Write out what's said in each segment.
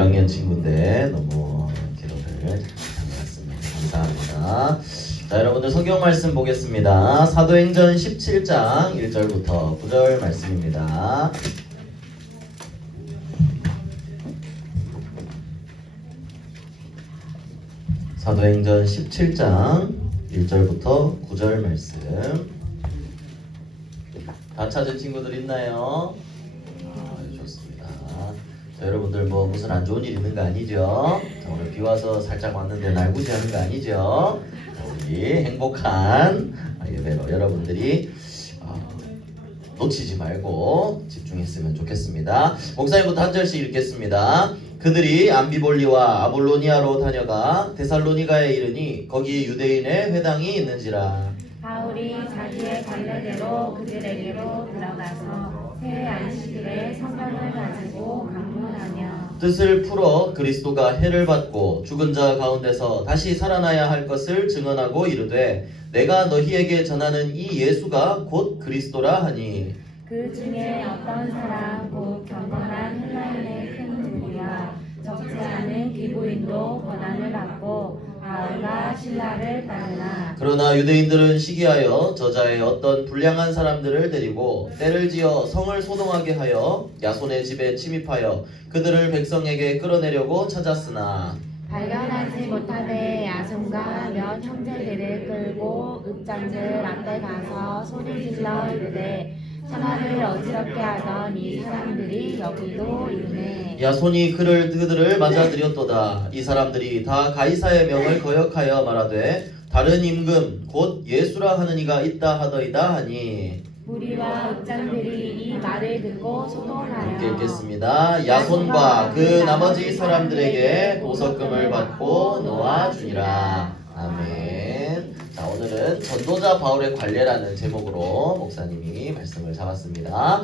1학년 친구인데 너무 기도를 잘했습니다. 감사합니다. 자, 여러분들 성경 말씀 보겠습니다. 사도행전 17장 1절부터 9절 말씀입니다. 사도행전 17장 1절부터 9절 말씀. 다 찾은 친구들 있나요? 좋습니다. 자, 여러분들 뭐 무슨 안 좋은 일 있는 거 아니죠? 자, 오늘 비 와서 살짝 왔는데 날구지하는 거 아니죠? 자, 우리 행복한 예배로 여러분들이 놓치지 말고 집중했으면 좋겠습니다. 목사님부터 한 절씩 읽겠습니다. 그들이 암비볼리와 아볼로니아로 다녀가 데살로니가에 이르니 거기 유대인의 회당이 있는지라. 바울이 자기의 관례대로 그들에게로 들어가서 새 안식일에 성경을 가지고 강론하며 뜻을 풀어 그리스도가 해를 받고 죽은 자 가운데서 다시 살아나야 할 것을 증언하고 이르되 내가 너희에게 전하는 이 예수가 곧 그리스도라 하니 그 중에 어떤 사람 곧 경건한 헬라인의 큰 무리와 적지 않은 기부인도 권한을 받고 바울과 실라를 따르나 그러나 유대인들은 시기하여 저자의 어떤 불량한 사람들을 데리고 때를 지어 성을 소동하게 하여 야손의 집에 침입하여 그들을 백성에게 끌어내려고 찾았으나 발견하지 못하되 야손과 몇 형제들을 끌고 읍장들 앞에 가서 소리질러 이르되 천하를 어지럽게 하던 이 사람들이 여기도 있네. 야손이 그들을 맞아들였도다. 이 사람들이 다 가이사의 명을 거역하여 말하되 다른 임금 곧 예수라 하는 이가 있다 하더이다 하니 무리와 읍장들이 이 말을 듣고 소동하여 함께 읽겠습니다. 야손과 그 나머지 사람들에게 보석금을 받고 놓아주니라. 아멘. 자, 오늘은 전도자 바울의 관례라는 제목으로 목사님이 말씀을 잡았습니다.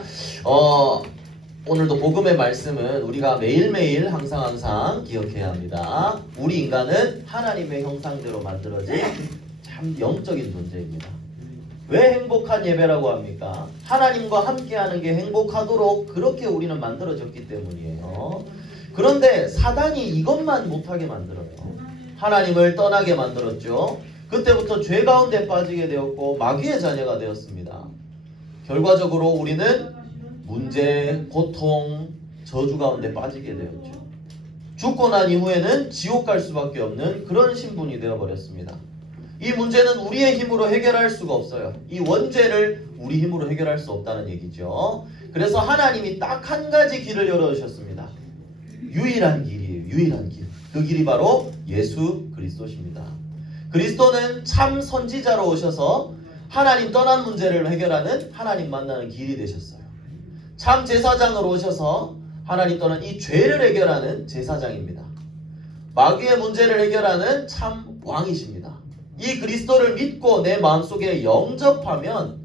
오늘도 복음의 말씀은 우리가 매일매일 항상 기억해야 합니다. 우리 인간은 하나님의 형상대로 만들어진 참 영적인 존재입니다. 왜 행복한 예배라고 합니까? 하나님과 함께하는 게 행복하도록 그렇게 우리는 만들어졌기 때문이에요. 그런데 사단이 이것만 못하게 만들어요. 하나님을 떠나게 만들었죠. 그때부터 죄 가운데 빠지게 되었고 마귀의 자녀가 되었습니다. 결과적으로 우리는 문제, 고통, 저주 가운데 빠지게 되었죠. 죽고 난 이후에는 지옥 갈 수밖에 없는 그런 신분이 되어버렸습니다. 이 문제는 우리의 힘으로 해결할 수가 없어요. 이 원죄를 우리 힘으로 해결할 수 없다는 얘기죠. 그래서 하나님이 딱 한 가지 길을 열어주셨습니다. 유일한 길이에요. 유일한 길. 그 길이 바로 예수 그리스도십니다. 그리스도는 참 선지자로 오셔서 하나님 떠난 문제를 해결하는 하나님 만나는 길이 되셨어요. 참 제사장으로 오셔서 하나님 떠난 이 죄를 해결하는 제사장입니다. 마귀의 문제를 해결하는 참 왕이십니다. 이 그리스도를 믿고 내 마음속에 영접하면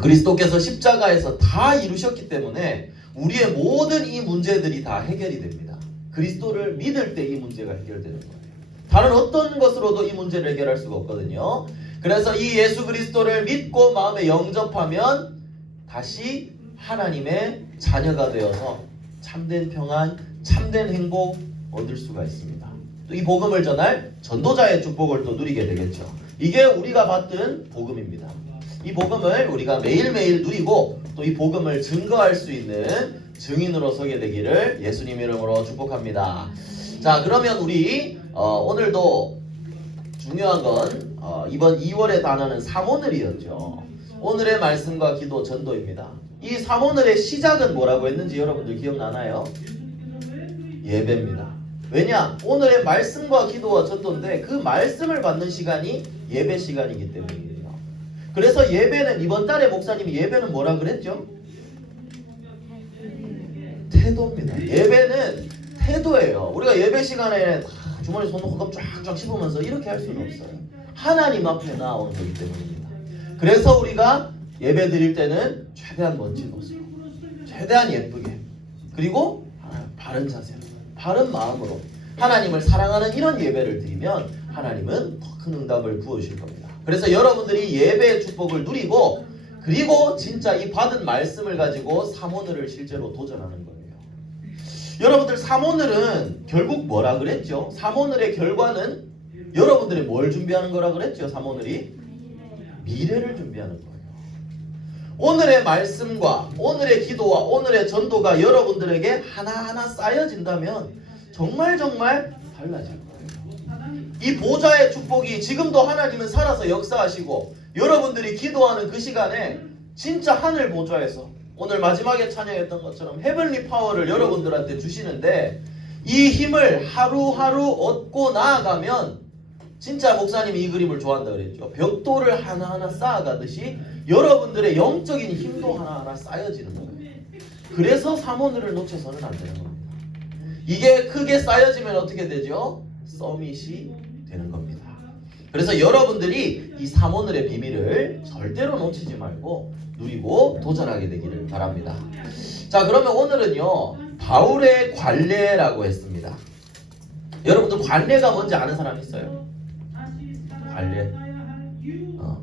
그리스도께서 십자가에서 다 이루셨기 때문에 우리의 모든 이 문제들이 다 해결이 됩니다. 그리스도를 믿을 때 이 문제가 해결되는 거예요. 다른 어떤 것으로도 이 문제를 해결할 수가 없거든요. 그래서 이 예수 그리스도를 믿고 마음에 영접하면 다시 하나님의 자녀가 되어서 참된 평안, 참된 행복 얻을 수가 있습니다. 또 이 복음을 전할 전도자의 축복을 또 누리게 되겠죠. 이게 우리가 받은 복음입니다. 이 복음을 우리가 매일매일 누리고 또 이 복음을 증거할 수 있는 증인으로 서게 되기를 예수님 이름으로 축복합니다. 자, 그러면 우리 오늘도 중요한 건 이번 2월의 단어는 사모늘이었죠. 오늘의 말씀과 기도 전도입니다. 이 사모늘의 시작은 뭐라고 했는지 여러분들 기억나나요? 예배입니다. 왜냐? 오늘의 말씀과 기도와 전도인데 그 말씀을 받는 시간이 예배 시간이기 때문이에요. 그래서 예배는 이번 달에 목사님이 예배는 뭐라 그랬죠? 태도입니다. 예배는 태도예요. 우리가 예배 시간에 주머니 손 놓고 쫙쫙 씹으면서 이렇게 할 수는 없어요. 하나님 앞에 나오는 거기 때문입니다. 그래서 우리가 예배 드릴 때는 최대한 멋진 옷으로, 최대한 예쁘게, 그리고 바른 자세로, 바른 마음으로 하나님을 사랑하는 이런 예배를 드리면 하나님은 더 큰 응답을 부어주실 겁니다. 그래서 여러분들이 예배의 축복을 누리고 그리고 진짜 이 받은 말씀을 가지고 사모늘을 실제로 도전하는 거예요. 여러분들 삼오늘은 결국 뭐라 그랬죠? 삼오늘의 결과는 여러분들이 뭘 준비하는 거라 그랬죠? 삼오늘이 미래를 준비하는 거예요. 오늘의 말씀과 오늘의 기도와 오늘의 전도가 여러분들에게 하나하나 쌓여진다면 정말 달라질 거예요. 이 보좌의 축복이 지금도 하나님은 살아서 역사하시고 여러분들이 기도하는 그 시간에 진짜 하늘 보좌에서 오늘 마지막에 찬양했던 것처럼 헤븐리 파워를 여러분들한테 주시는데 이 힘을 하루하루 얻고 나아가면 진짜 목사님이 이 그림을 좋아한다 그랬죠. 벽돌을 하나하나 쌓아가듯이 여러분들의 영적인 힘도 하나하나 쌓여지는 거예요. 그래서 삼오늘을 놓쳐서는 안 되는 겁니다. 이게 크게 쌓여지면 어떻게 되죠? 서밋이 되는 겁니다. 그래서 여러분들이 이 삼오늘의 비밀을 절대로 놓치지 말고 누리고 도전하게 되기를 바랍니다. 자, 그러면 오늘은요 바울의 관례라고 했습니다. 여러분들 관례가 뭔지 아는 사람 있어요? 관례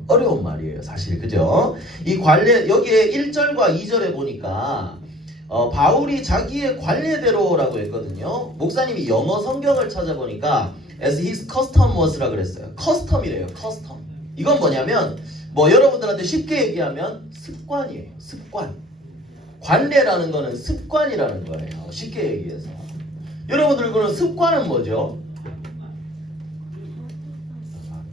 어려운 말이에요 사실, 그죠? 이 관례 여기에 1절과 2절에 보니까 바울이 자기의 관례대로라고 했거든요. 목사님이 영어 성경을 찾아보니까 as his custom was라 그랬어요. 커스텀이래요. 커스텀. 이건 뭐냐면 뭐 여러분들한테 쉽게 얘기하면 습관이에요. 습관. 관례라는 거는 습관이라는 거예요. 쉽게 얘기해서. 여러분들 그런 습관은 뭐죠?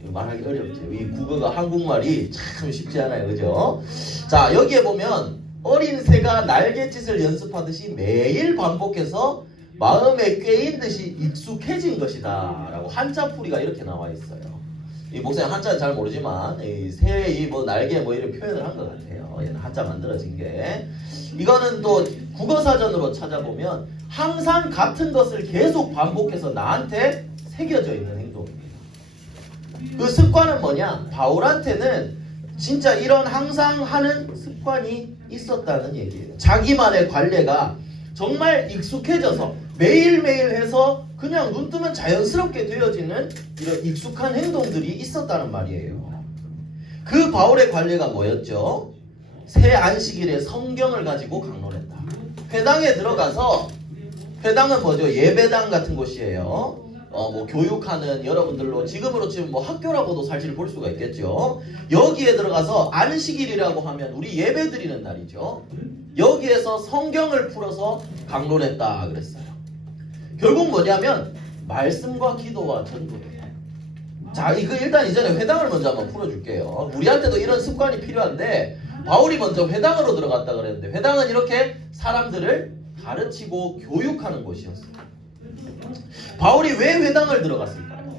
말하기 어렵죠. 이 국어가 한국말이 참 쉽지 않아요. 그죠? 자, 여기에 보면 어린 새가 날갯짓을 연습하듯이 매일 반복해서 마음에 꿰인 듯이 익숙해진 것이다 라고 한자풀이가 이렇게 나와 있어요. 이 목사님 한자는 잘 모르지만 이 새의 뭐 날개 뭐 이런 표현을 한 것 같아요. 얘는 한자 만들어진 게. 이거는 또 국어사전으로 찾아보면 항상 같은 것을 계속 반복해서 나한테 새겨져 있는 행동입니다. 그 습관은 뭐냐? 바울한테는 진짜 이런 항상 하는 습관이 있었다는 얘기예요. 자기만의 관례가 정말 익숙해져서 매일매일 해서 그냥 눈 뜨면 자연스럽게 되어지는 이런 익숙한 행동들이 있었다는 말이에요. 그 바울의 관례가 뭐였죠? 새 안식일에 성경을 가지고 강론했다. 회당에 들어가서, 회당은 뭐죠? 예배당 같은 곳이에요. 뭐 교육하는 여러분들로 지금으로 치면 뭐 학교라고도 사실 볼 수가 있겠죠. 여기에 들어가서 안식일이라고 하면 우리 예배 드리는 날이죠. 여기에서 성경을 풀어서 강론했다 그랬어요. 결국 뭐냐면 말씀과 기도와 전도예요. 자, 이거 일단 이전에 회당을 먼저 한번 풀어줄게요. 우리한테도 이런 습관이 필요한데 바울이 먼저 회당으로 들어갔다 그랬는데 회당은 이렇게 사람들을 가르치고 교육하는 곳이었어요. 바울이 왜 회당을 들어갔을까요?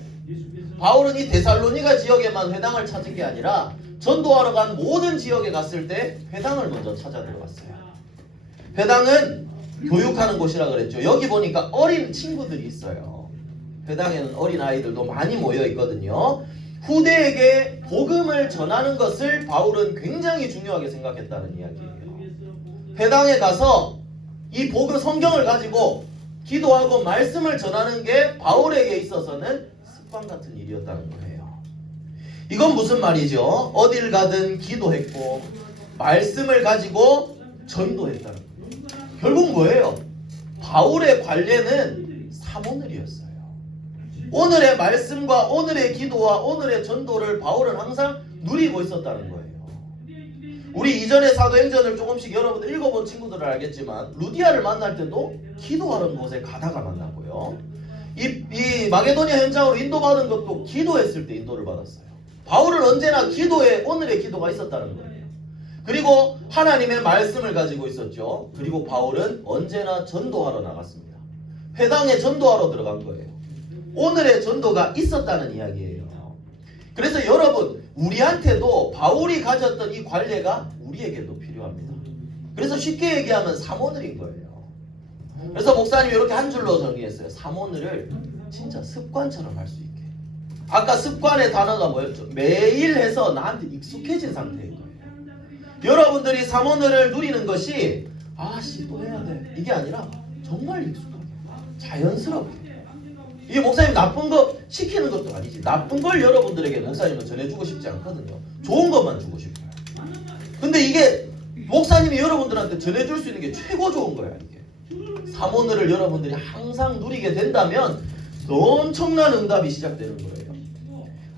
바울은 이 데살로니가 지역에만 회당을 찾은 게 아니라 전도하러 간 모든 지역에 갔을 때 회당을 먼저 찾아 들어갔어요. 회당은 교육하는 곳이라 그랬죠. 여기 보니까 어린 친구들이 있어요. 회당에는 어린 아이들도 많이 모여 있거든요. 후대에게 복음을 전하는 것을 바울은 굉장히 중요하게 생각했다는 이야기예요. 회당에 가서 이 복음 성경을 가지고 기도하고 말씀을 전하는 게 바울에게 있어서는 습관 같은 일이었다는 거예요. 이건 무슨 말이죠? 어딜 가든 기도했고 말씀을 가지고 전도했다는 거예요. 결국 뭐예요? 바울의 관례는 삼오늘이었어요. 오늘의 말씀과 오늘의 기도와 오늘의 전도를 바울은 항상 누리고 있었다는 거예요. 우리 이전에 사도행전을 조금씩 여러분들 읽어본 친구들은 알겠지만 루디아를 만날 때도 기도하는 곳에 가다가 만나고요. 이 마게도니아 현장으로 인도받은 것도 기도했을 때 인도를 받았어요. 바울은 언제나 기도에 오늘의 기도가 있었다는 거예요. 그리고 하나님의 말씀을 가지고 있었죠. 그리고 바울은 언제나 전도하러 나갔습니다. 회당에 전도하러 들어간 거예요. 오늘의 전도가 있었다는 이야기예요. 그래서 여러분, 우리한테도 바울이 가졌던 이 관례가 우리에게도 필요합니다. 그래서 쉽게 얘기하면 삼오늘인 거예요. 그래서 목사님이 이렇게 한 줄로 정리했어요. 삼오늘을 진짜 습관처럼 할 수 있게. 아까 습관의 단어가 뭐였죠? 매일 해서 나한테 익숙해진 상태인 거예요. 여러분들이 삼오늘을 누리는 것이 아씨 또 해야 돼 이게 아니라 정말 익숙하게 자연스럽게. 이게 목사님 나쁜 거 시키는 것도 아니지. 나쁜 걸 여러분들에게 목사님은 전해주고 싶지 않거든요. 좋은 것만 주고 싶어요. 근데 이게 목사님이 여러분들한테 전해줄 수 있는 게 최고 좋은 거야. 이게 삼오늘을 여러분들이 항상 누리게 된다면 엄청난 응답이 시작되는 거예요.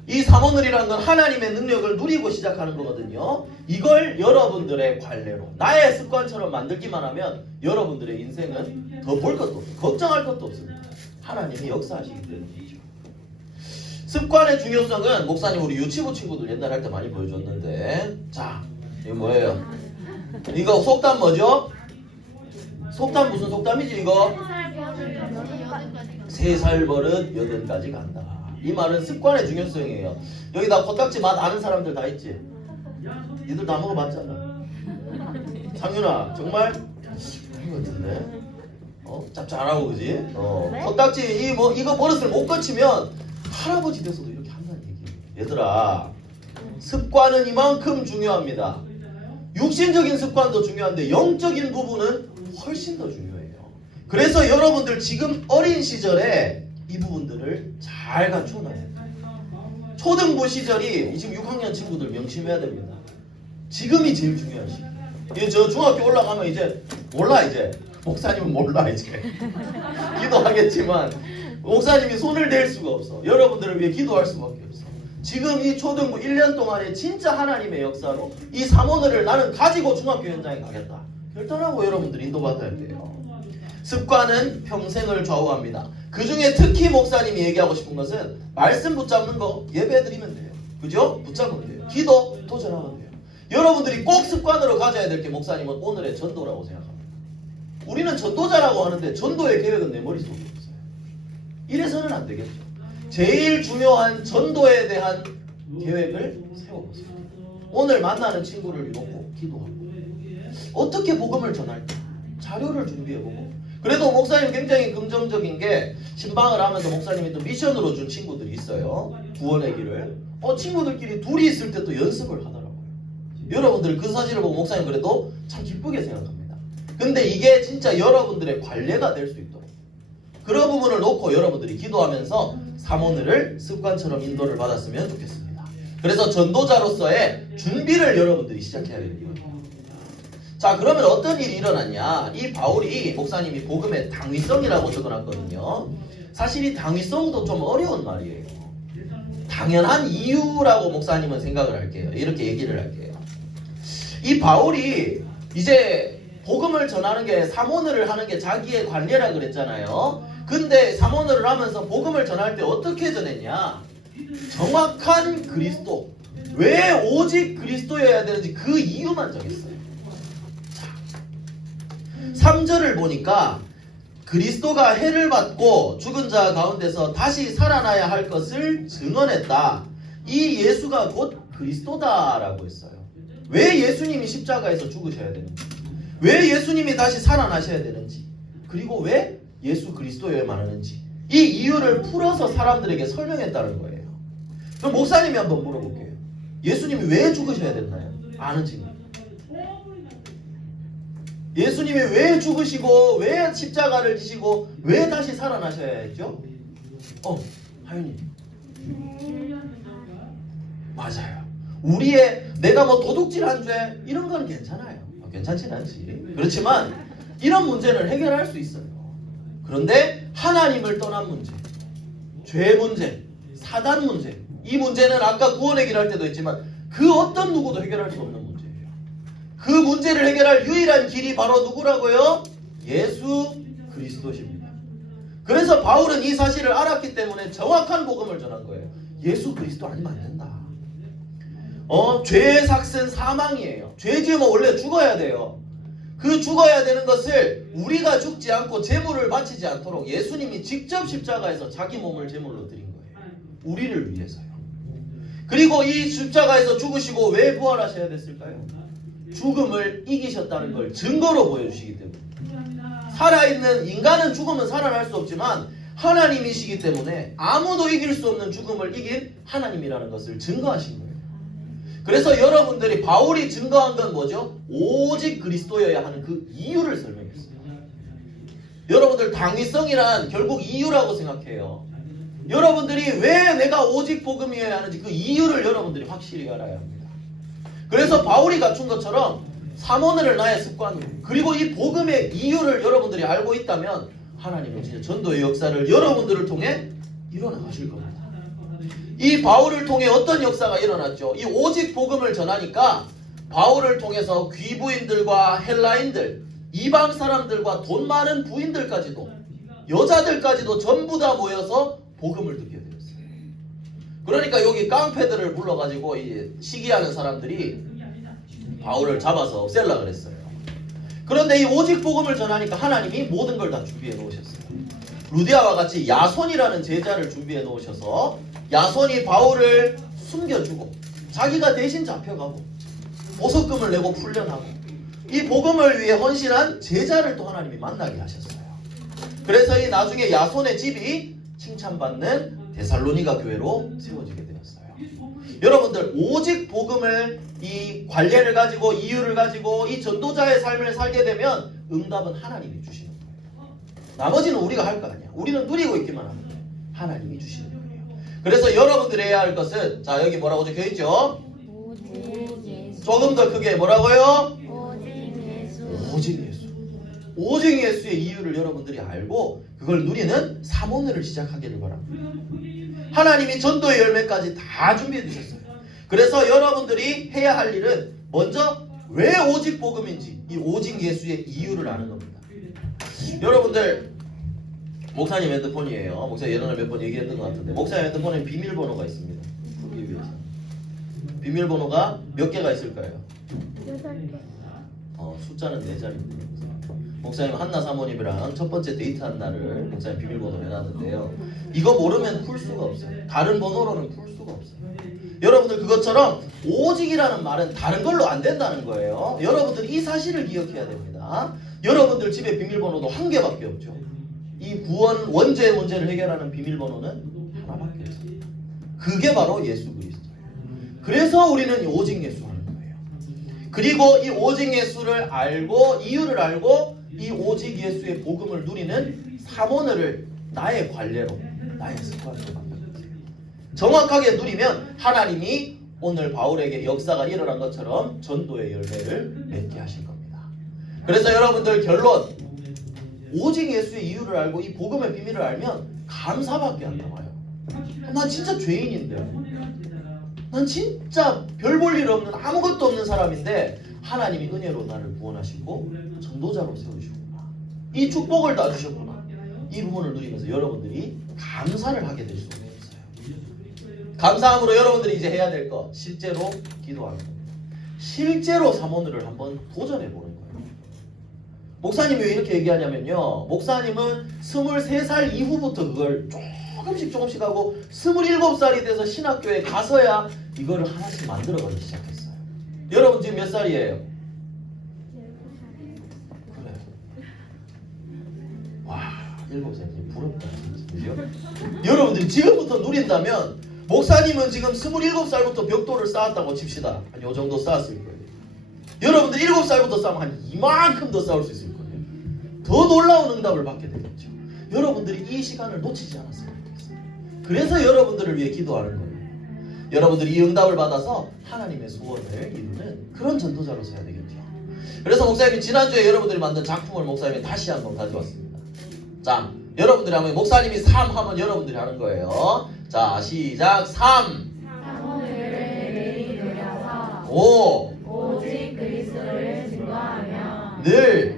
이 삼오늘이라는 건 하나님의 능력을 누리고 시작하는 거거든요. 이걸 여러분들의 관례로 나의 습관처럼 만들기만 하면 여러분들의 인생은 더 볼 것도 없어요. 걱정할 것도 없습니다. 하나님이 역사하시기 때문이죠. 습관의 중요성은 목사님 우리 유치부 친구들 옛날 할 때 많이 보여줬는데, 자 이거 뭐예요? 이거 속담 뭐죠? 속담 무슨 속담이지 이거? 3살 버릇 8가지 간다. 이 말은 습관의 중요성이에요. 여기다 코딱지 맛 아는 사람들 다 있지? 니들 다 먹어봤잖아. 상윤아 정말 아닌 것 같은데? 짭짤하고 그지? 네? 코딱지 이거 버릇을 못 거치면 할아버지 돼서도 이렇게 한다는 얘기예요. 얘들아, 습관은 이만큼 중요합니다. 육신적인 습관도 중요한데 영적인 부분은 훨씬 더 중요해요. 그래서 여러분들 지금 어린 시절에 이 부분들을 잘 갖춰놔야 돼요. 초등부 시절이 지금 6학년 친구들 명심해야 됩니다. 지금이 제일 중요한 시기. 이제 저 중학교 올라가면 이제 몰라. 이제 목사님은 몰라. 이제 기도하겠지만 목사님이 손을 댈 수가 없어. 여러분들을 위해 기도할 수밖에 없어. 지금 이 초등부 1년 동안에 진짜 하나님의 역사로 이 삼오늘을 나는 가지고 중학교 현장에 가겠다. 결단하고 여러분들 인도받아야 돼요. 습관은 평생을 좌우합니다. 그 중에 특히 목사님이 얘기하고 싶은 것은 말씀 붙잡는 거 예배드리면 돼요. 그죠? 붙잡으면 돼요. 기도 도전하면 돼요. 여러분들이 꼭 습관으로 가져야 될 게 목사님은 오늘의 전도라고 생각합니다. 우리는 전도자라고 하는데 전도의 계획은 내 머릿속에 없어요. 이래서는 안 되겠죠. 제일 중요한 전도에 대한 계획을 세워보세요. 오늘 만나는 친구를 놓고 기도하고 어떻게 복음을 전할까? 자료를 준비해보고. 그래도 목사님 굉장히 긍정적인 게 신방을 하면서 목사님이 또 미션으로 준 친구들이 있어요. 구원의 길을. 친구들끼리 둘이 있을 때 또 연습을 하더라고요. 여러분들 그 사실을 보고 목사님 그래도 참 기쁘게 생각합니다. 근데 이게 진짜 여러분들의 관례가 될 수 있도록 그런 부분을 놓고 여러분들이 기도하면서 삼오늘을 습관처럼 인도를 받았으면 좋겠습니다. 그래서 전도자로서의 준비를 여러분들이 시작해야 되는 거예요. 자, 그러면 어떤 일이 일어났냐? 이 바울이 목사님이 복음의 당위성이라고 적어놨거든요. 사실 이 당위성도 좀 어려운 말이에요. 당연한 이유라고 목사님은 생각을 할게요. 이렇게 얘기를 할게요. 이 바울이 이제 복음을 전하는 게 삼오늘을 하는 게 자기의 관례라 그랬잖아요. 근데 삼오늘을 하면서 복음을 전할 때 어떻게 전했냐? 정확한 그리스도. 왜 오직 그리스도여야 되는지 그 이유만 정했어요. 3절을 보니까 그리스도가 해를 받고 죽은 자 가운데서 다시 살아나야 할 것을 증언했다. 이 예수가 곧 그리스도다라고 했어요. 왜 예수님이 십자가에서 죽으셔야 되는지, 왜 예수님이 다시 살아나셔야 되는지, 그리고 왜 예수 그리스도여야만 하는지 이 이유를 풀어서 사람들에게 설명했다는 거예요. 그럼 목사님이 한번 물어볼게요. 예수님이 왜 죽으셔야 됐나요? 아는 친구. 예수님이 왜 죽으시고 왜 십자가를 지시고 왜 다시 살아나셔야 했죠? 하윤이. 맞아요. 우리의 내가 뭐 도둑질한 죄 이런 건 괜찮아요. 괜찮진 않지. 그렇지만 이런 문제는 해결할 수 있어요. 그런데 하나님을 떠난 문제, 죄 문제, 사단 문제, 이 문제는 아까 구원의 길 할 때도 했지만 그 어떤 누구도 해결할 수 없는 문제예요. 그 문제를 해결할 유일한 길이 바로 누구라고요? 예수 그리스도십니다. 그래서 바울은 이 사실을 알았기 때문에 정확한 복음을 전한 거예요. 예수 그리스도 아니면 안 된다. 죄의 삭은 사망이에요. 죄 지으면 원래 죽어야 돼요. 그 죽어야 되는 것을 우리가 죽지 않고 제물을 바치지 않도록 예수님이 직접 십자가에서 자기 몸을 제물로 드린 거예요. 우리를 위해서요. 그리고 이 십자가에서 죽으시고 왜 부활하셔야 됐을까요? 죽음을 이기셨다는 걸 증거로 보여주시기 때문에. 살아있는 인간은 죽으면 살아날 수 없지만 하나님이시기 때문에 아무도 이길 수 없는 죽음을 이긴 하나님이라는 것을 증거하신 거예요. 그래서 여러분들이 바울이 증거한 건 뭐죠? 오직 그리스도여야 하는 그 이유를 설명했어요. 여러분들 당위성이란 결국 이유라고 생각해요. 여러분들이 왜 내가 오직 복음이어야 하는지 그 이유를 여러분들이 확실히 알아야 합니다. 그래서 바울이 갖춘 것처럼 삼오늘을 나의 습관으로, 그리고 이 복음의 이유를 여러분들이 알고 있다면 하나님은 진짜 전도의 역사를 여러분들을 통해 일어나실 겁니다. 이 바울을 통해 어떤 역사가 일어났죠? 이 오직 복음을 전하니까 바울을 통해서 귀부인들과 헬라인들, 이방 사람들과 돈 많은 부인들까지도, 여자들까지도 전부 다 모여서 복음을 듣게 되었어요. 그러니까 여기 깡패들을 불러가지고 이 시기하는 사람들이 바울을 잡아서 없앨라 그랬어요. 그런데 이 오직 복음을 전하니까 하나님이 모든 걸 다 준비해 놓으셨어요. 루디아와 같이 야손이라는 제자를 준비해 놓으셔서 야손이 바울을 숨겨주고 자기가 대신 잡혀가고 보석금을 내고 훈련하고 이 복음을 위해 헌신한 제자를 또 하나님이 만나게 하셨어요. 그래서 이 나중에 야손의 집이 칭찬받는 데살로니가 교회로 세워지게 되었어요. 여러분들, 오직 복음을 이 관례를 가지고 이유를 가지고 이 전도자의 삶을 살게 되면 응답은 하나님이 주시는 거예요. 나머지는 우리가 할 거 아니야. 우리는 누리고 있기만 하면 돼. 하나님이 주시는 거예요. 그래서 여러분들이 해야 할 것은, 자, 여기 뭐라고 적혀있죠? 오직 예수. 조금 더 크게 뭐라고요? 오직 예수. 오직 예수. 오직 예수의 이유를 여러분들이 알고 그걸 누리는 삼오늘을 시작하기를 바랍니다. 하나님이 전도의 열매까지 다 준비해 두셨어요. 그래서 여러분들이 해야 할 일은 먼저 왜 오직 복음인지, 이 오직 예수의 이유를 아는 겁니다. 여러분들, 목사님 핸드폰이에요. 목사님 예전에 몇 번 얘기했던 것 같은데, 목사님 핸드폰에 비밀번호가 있습니다. 보기 위해서. 비밀번호가 몇 개가 있을까요? 8개. 숫자는 4자리입니다. 목사님 한나 사모님이랑 첫 번째 데이트한 날을 목사님 비밀번호로 해놨는데요. 이거 모르면 풀 수가 없어요. 다른 번호로는 풀 수가 없어요. 여러분들, 그것처럼 오직이라는 말은 다른 걸로 안 된다는 거예요. 여러분들 이 사실을 기억해야 됩니다. 여러분들 집에 비밀번호도 한 개밖에 없죠. 이 구원 원죄의 문제를 해결하는 비밀번호는 하나밖에 없어요. 그게 바로 예수 그리스도예요. 그래서 우리는 이 오직 예수 하는 거예요. 그리고 이 오직 예수를 알고 이유를 알고 이 오직 예수의 복음을 누리는 삼오늘을 나의 관례로, 나의 습관으로 만들어주세요. 정확하게 누리면 하나님이 오늘 바울에게 역사가 일어난 것처럼 전도의 열매를 맺게 하실 겁니다. 그래서 여러분들, 결론, 오직 예수의 이유를 알고 이 복음의 비밀을 알면 감사밖에 안 나와요. 난 진짜 죄인인데, 난 진짜 별 볼 일 없는, 아무것도 없는 사람인데 하나님이 은혜로 나를 구원하시고 전도자로 세우시구나, 이 축복을 다 주셨구나, 이 부분을 누리면서 여러분들이 감사를 하게 될 수가 있어요. 감사함으로 여러분들이 이제 해야 될 것, 실제로 기도하는 겁니다. 실제로 삼오늘을 한번 도전해 보는 거예요. 목사님이 왜 이렇게 얘기하냐면요, 목사님은 23살 이후부터 그걸 조금씩 하고 27살이 돼서 신학교에 가서야 이거를 하나씩 만들어가기 시작했어요. 여러분 지금 몇 살이에요? 그래. 와, 7살. 부럽다. 그죠? 여러분들이 지금부터 누린다면, 목사님은 지금 27살부터 벽돌을 쌓았다고 칩시다. 한 요 정도 쌓았을 거예요. 여러분들 7살부터 쌓으면 한 이만큼 더 쌓을 수 있을 거예요. 더 놀라운 응답을 받게 되겠죠. 여러분들이 이 시간을 놓치지 않았으면 좋겠어요. 그래서 여러분들을 위해 기도하는 거예요. 여러분들이 이 응답을 받아서 하나님의 소원을 이루는 그런 전도자로 서야 되겠죠. 그래서 목사님이 지난주에 여러분들이 만든 작품을 목사님이 다시 한번 가져왔습니다. 자, 여러분들이 하면, 목사님이 3 하면 여러분들이 하는 거예요. 자, 시작. 3. 삼오늘을 매일 누려서 5. 오직 그리스도를 증거하며 늘.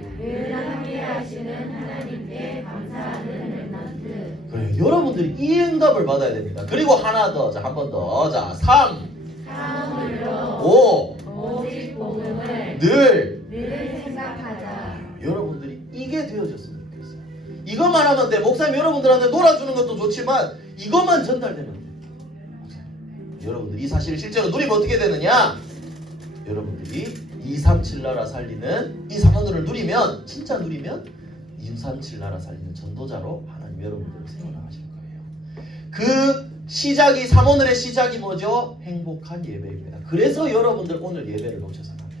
함께 하시는 하나님께 감사하는 렘넌트. 그래, 여러분들이 이 응답을 받아야 됩니다. 그리고 하나 더, 자, 한 번 더. 자, 3. 삼오늘로 5. 오직 복음을 늘. 늘 생각하자. 여러분들이 이게 되어졌으면 좋겠어요. 이것만 하면 돼. 목사님 여러분들한테 놀아주는 것도 좋지만 이것만 전달되면 돼. 여러분들이 이 사실을 실제로 누리면 어떻게 되느냐? 여러분들이 237 나라 살리는 이 삼오늘을 누리면, 진짜 누리면 237 나라 살리는 전도자로 하나님 여러분들을 세워나가실 거예요. 그 시작이, 삼오늘의 시작이 뭐죠? 행복한 예배입니다. 그래서 여러분들 오늘 예배를 놓쳐서는 안 돼요.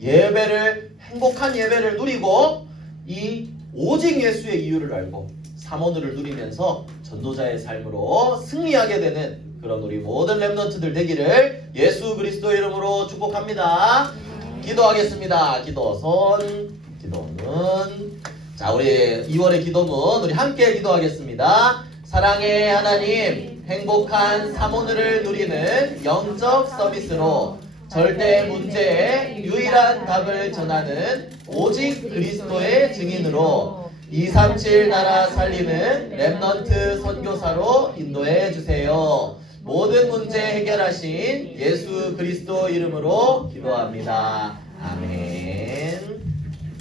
예배를, 행복한 예배를 누리고 이 오직 예수의 이유를 알고 삼오늘을 누리면서 전도자의 삶으로 승리하게 되는 그런 우리 모든 렘넌트들 되기를 예수 그리스도의 이름으로 축복합니다. 기도하겠습니다. 기도 손, 기도문. 자, 우리 2월의 기도문 우리 함께 기도하겠습니다. 사랑의 하나님, 행복한 사모늘을 누리는 영적 서비스로 절대 문제에 유일한 답을 전하는 오직 그리스도의 증인으로 237 나라 살리는 렘넌트 선교사로 인도해 주세요. 모든 문제 해결하신 예수 그리스도 이름으로 기도합니다. 아멘.